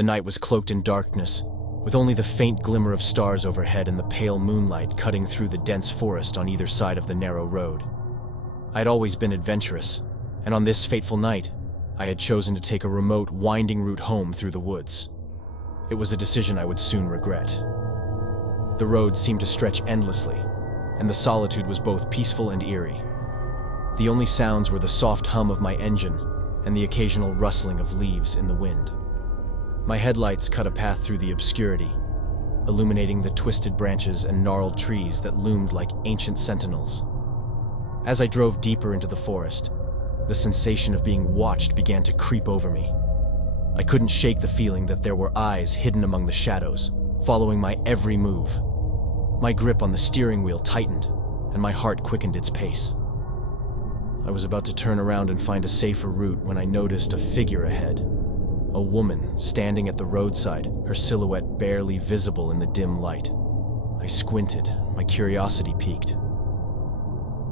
The night was cloaked in darkness, with only the faint glimmer of stars overhead and the pale moonlight cutting through the dense forest on either side of the narrow road. I had always been adventurous, and on this fateful night, I had chosen to take a remote, winding route home through the woods. It was a decision I would soon regret. The road seemed to stretch endlessly, and the solitude was both peaceful and eerie. The only sounds were the soft hum of my engine and the occasional rustling of leaves in the wind. My headlights cut a path through the obscurity, illuminating the twisted branches and gnarled trees that loomed like ancient sentinels. As I drove deeper into the forest, the sensation of being watched began to creep over me. I couldn't shake the feeling that there were eyes hidden among the shadows, following my every move. My grip on the steering wheel tightened, and my heart quickened its pace. I was about to turn around and find a safer route when I noticed a figure ahead. A woman standing at the roadside, her silhouette barely visible in the dim light. I squinted, my curiosity piqued.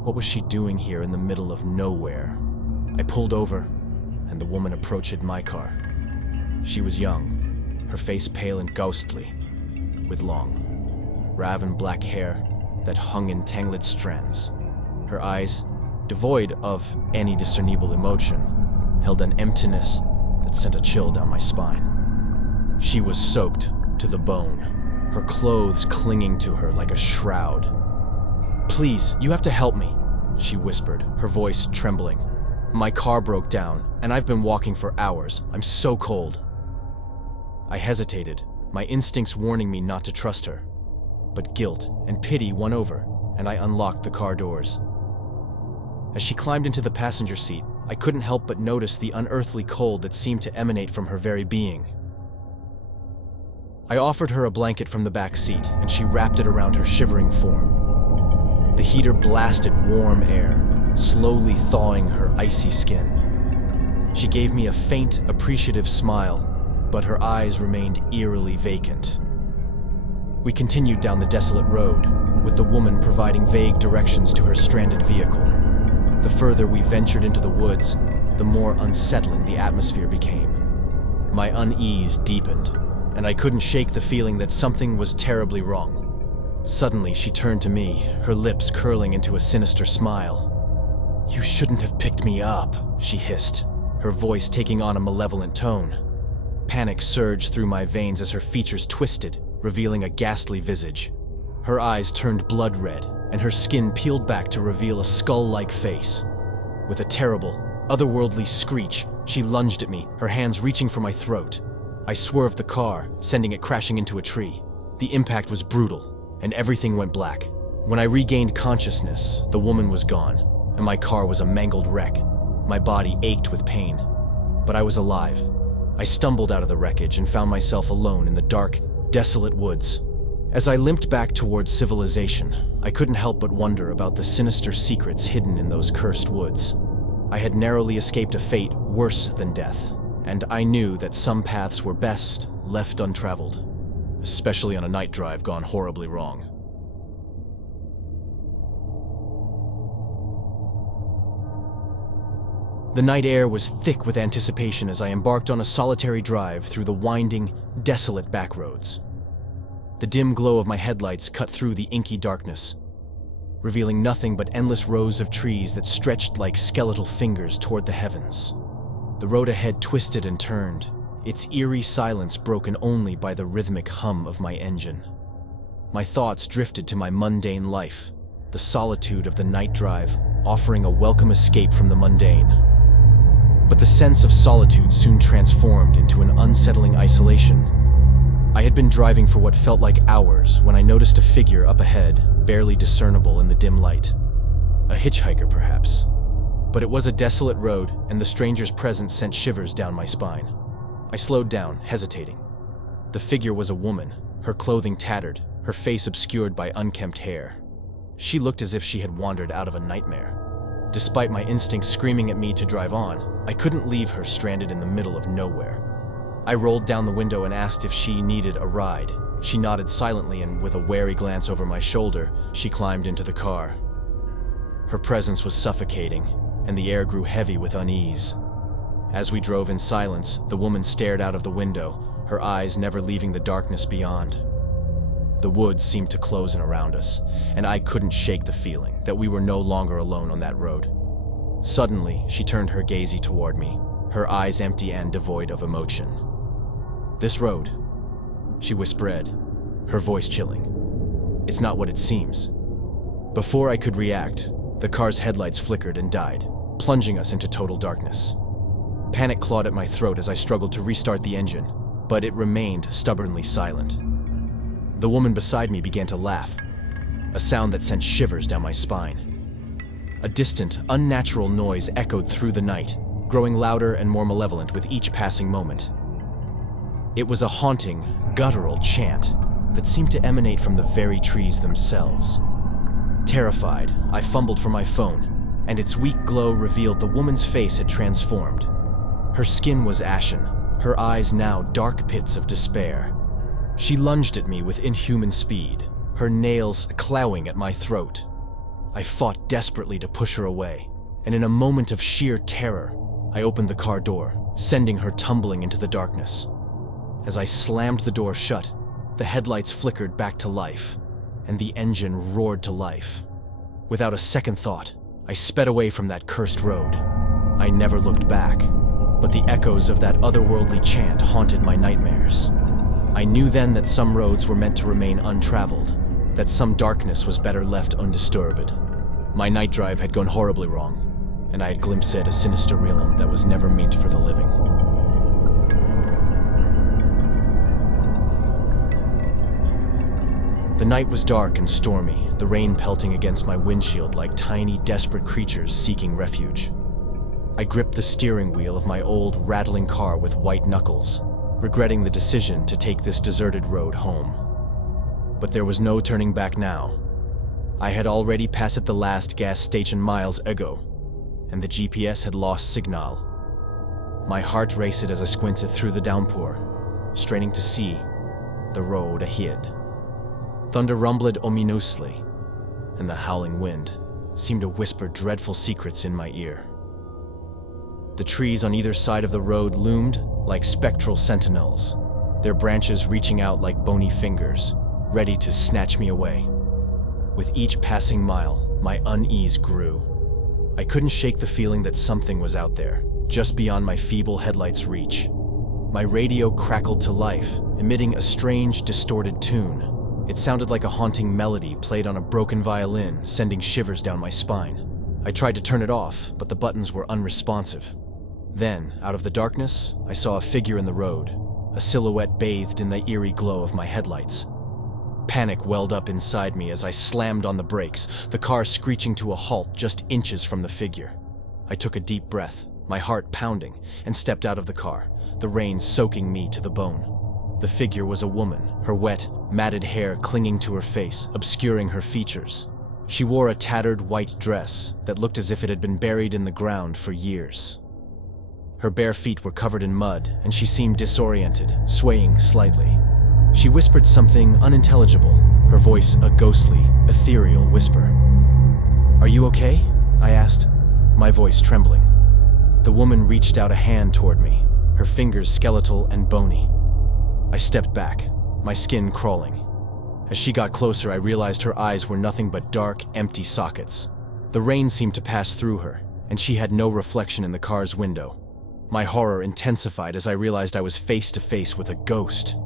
What was she doing here in the middle of nowhere? I pulled over, and the woman approached my car. She was young, her face pale and ghostly, with long, raven black hair that hung in tangled strands. Her eyes, devoid of any discernible emotion, held an emptiness that sent a chill down my spine. She was soaked to the bone, her clothes clinging to her like a shroud. "Please, you have to help me," she whispered, her voice trembling. "My car broke down, and I've been walking for hours. I'm so cold." I hesitated, my instincts warning me not to trust her. But guilt and pity won over, and I unlocked the car doors. As she climbed into the passenger seat, I couldn't help but notice the unearthly cold that seemed to emanate from her very being. I offered her a blanket from the back seat, and she wrapped it around her shivering form. The heater blasted warm air, slowly thawing her icy skin. She gave me a faint, appreciative smile, but her eyes remained eerily vacant. We continued down the desolate road, with the woman providing vague directions to her stranded vehicle. The further we ventured into the woods, the more unsettling the atmosphere became. My unease deepened, and I couldn't shake the feeling that something was terribly wrong. Suddenly, she turned to me, her lips curling into a sinister smile. "You shouldn't have picked me up," she hissed, her voice taking on a malevolent tone. Panic surged through my veins as her features twisted, revealing a ghastly visage. Her eyes turned blood red, and her skin peeled back to reveal a skull-like face. With a terrible, otherworldly screech, she lunged at me, her hands reaching for my throat. I swerved the car, sending it crashing into a tree. The impact was brutal, and everything went black. When I regained consciousness, the woman was gone, and my car was a mangled wreck. My body ached with pain, but I was alive. I stumbled out of the wreckage and found myself alone in the dark, desolate woods. As I limped back towards civilization, I couldn't help but wonder about the sinister secrets hidden in those cursed woods. I had narrowly escaped a fate worse than death, and I knew that some paths were best left untraveled, especially on a night drive gone horribly wrong. The night air was thick with anticipation as I embarked on a solitary drive through the winding, desolate backroads. The dim glow of my headlights cut through the inky darkness, revealing nothing but endless rows of trees that stretched like skeletal fingers toward the heavens. The road ahead twisted and turned, its eerie silence broken only by the rhythmic hum of my engine. My thoughts drifted to my mundane life, the solitude of the night drive offering a welcome escape from the mundane. But the sense of solitude soon transformed into an unsettling isolation. I had been driving for what felt like hours when I noticed a figure up ahead, barely discernible in the dim light. A hitchhiker, perhaps. But it was a desolate road, and the stranger's presence sent shivers down my spine. I slowed down, hesitating. The figure was a woman, her clothing tattered, her face obscured by unkempt hair. She looked as if she had wandered out of a nightmare. Despite my instincts screaming at me to drive on, I couldn't leave her stranded in the middle of nowhere. I rolled down the window and asked if she needed a ride. She nodded silently, and with a wary glance over my shoulder, she climbed into the car. Her presence was suffocating, and the air grew heavy with unease. As we drove in silence, the woman stared out of the window, her eyes never leaving the darkness beyond. The woods seemed to close in around us, and I couldn't shake the feeling that we were no longer alone on that road. Suddenly, she turned her gaze toward me, her eyes empty and devoid of emotion. "This road," she whispered, her voice chilling. "It's not what it seems." Before I could react, the car's headlights flickered and died, plunging us into total darkness. Panic clawed at my throat as I struggled to restart the engine, but it remained stubbornly silent. The woman beside me began to laugh, a sound that sent shivers down my spine. A distant, unnatural noise echoed through the night, growing louder and more malevolent with each passing moment. It was a haunting, guttural chant that seemed to emanate from the very trees themselves. Terrified, I fumbled for my phone, and its weak glow revealed the woman's face had transformed. Her skin was ashen, her eyes now dark pits of despair. She lunged at me with inhuman speed, her nails clawing at my throat. I fought desperately to push her away, and in a moment of sheer terror, I opened the car door, sending her tumbling into the darkness. As I slammed the door shut, the headlights flickered back to life, and the engine roared to life. Without a second thought, I sped away from that cursed road. I never looked back, but the echoes of that otherworldly chant haunted my nightmares. I knew then that some roads were meant to remain untraveled, that some darkness was better left undisturbed. My night drive had gone horribly wrong, and I had glimpsed a sinister realm that was never meant for the living. The night was dark and stormy, the rain pelting against my windshield like tiny, desperate creatures seeking refuge. I gripped the steering wheel of my old, rattling car with white knuckles, regretting the decision to take this deserted road home. But there was no turning back now. I had already passed the last gas station miles ago, and the GPS had lost signal. My heart raced as I squinted through the downpour, straining to see the road ahead. Thunder rumbled ominously, and the howling wind seemed to whisper dreadful secrets in my ear. The trees on either side of the road loomed like spectral sentinels, their branches reaching out like bony fingers, ready to snatch me away. With each passing mile, my unease grew. I couldn't shake the feeling that something was out there, just beyond my feeble headlights' reach. My radio crackled to life, emitting a strange, distorted tune. It sounded like a haunting melody played on a broken violin, sending shivers down my spine. I tried to turn it off, but the buttons were unresponsive. Then, out of the darkness, I saw a figure in the road, a silhouette bathed in the eerie glow of my headlights. Panic welled up inside me as I slammed on the brakes, the car screeching to a halt just inches from the figure. I took a deep breath, my heart pounding, and stepped out of the car, the rain soaking me to the bone. The figure was a woman, her wet, matted hair clinging to her face, obscuring her features. She wore a tattered white dress that looked as if it had been buried in the ground for years. Her bare feet were covered in mud, and she seemed disoriented, swaying slightly. She whispered something unintelligible, her voice a ghostly, ethereal whisper. "Are you okay?" I asked, my voice trembling. The woman reached out a hand toward me, her fingers skeletal and bony. I stepped back, my skin crawling. As she got closer, I realized her eyes were nothing but dark, empty sockets. The rain seemed to pass through her, and she had no reflection in the car's window. My horror intensified as I realized I was face to face with a ghost.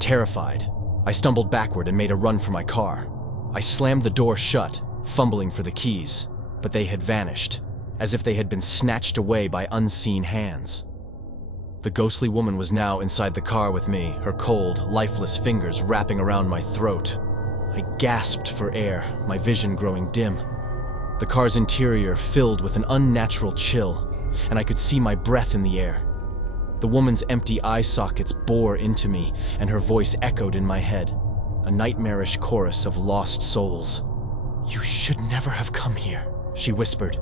Terrified, I stumbled backward and made a run for my car. I slammed the door shut, fumbling for the keys, but they had vanished, as if they had been snatched away by unseen hands. The ghostly woman was now inside the car with me, her cold, lifeless fingers wrapping around my throat. I gasped for air, my vision growing dim. The car's interior filled with an unnatural chill, and I could see my breath in the air. The woman's empty eye sockets bore into me, and her voice echoed in my head, a nightmarish chorus of lost souls. "You should never have come here," she whispered.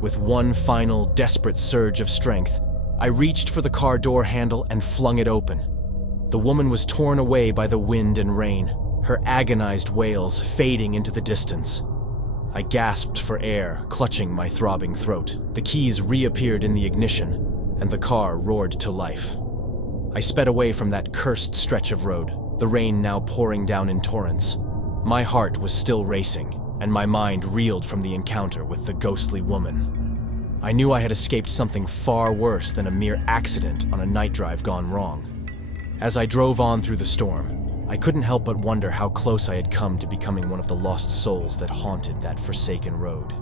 With one final, desperate surge of strength, I reached for the car door handle and flung it open. The woman was torn away by the wind and rain, her agonized wails fading into the distance. I gasped for air, clutching my throbbing throat. The keys reappeared in the ignition, and the car roared to life. I sped away from that cursed stretch of road, the rain now pouring down in torrents. My heart was still racing, and my mind reeled from the encounter with the ghostly woman. I knew I had escaped something far worse than a mere accident on a night drive gone wrong. As I drove on through the storm, I couldn't help but wonder how close I had come to becoming one of the lost souls that haunted that forsaken road.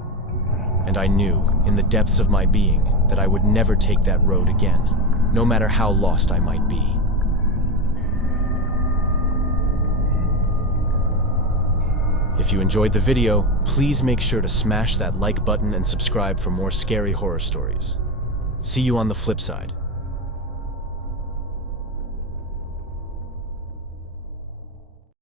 And I knew, in the depths of my being, that I would never take that road again, no matter how lost I might be. If you enjoyed the video, please make sure to smash that like button and subscribe for more scary horror stories. See you on the flip side.